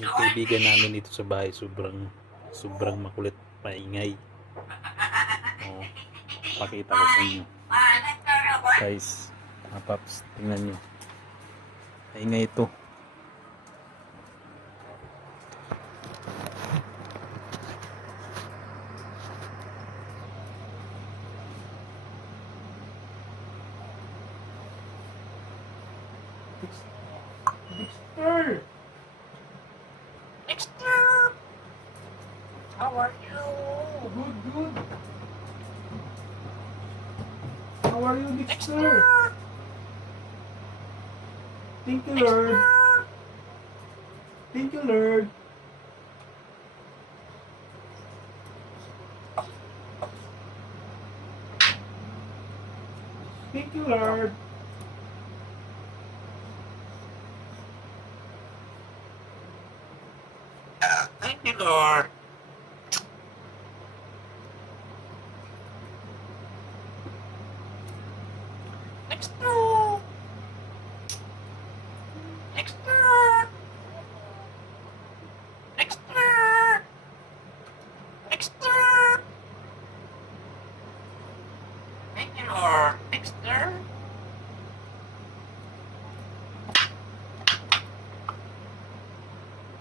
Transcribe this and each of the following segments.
Yung kaibigan namin dito sa bahay, sobrang makulit, maingay. Oh, pakita ko sa inyo. Guys, paps, tingnan nyo. Maingay ito. Dexter! Dexter! How are you? Good, good. How are you, Dexter? Thank you, Lord. Thank you, Lord. Thank you, Lord. Thank you, Lord. Dexter! Dexter! Dexter! Dexter! Thank you, Lord. Dexter?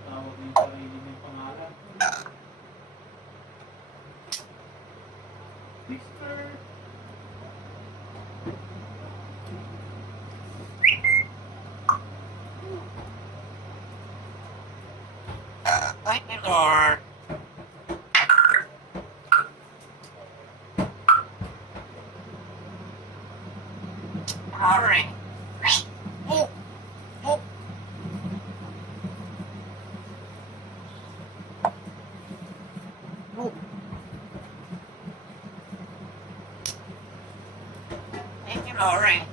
Tawag yung sarili ng pangalan. Dexter! Thank you, Lord. Hurry. Oh. Oh. Oh. Thank you, Lord.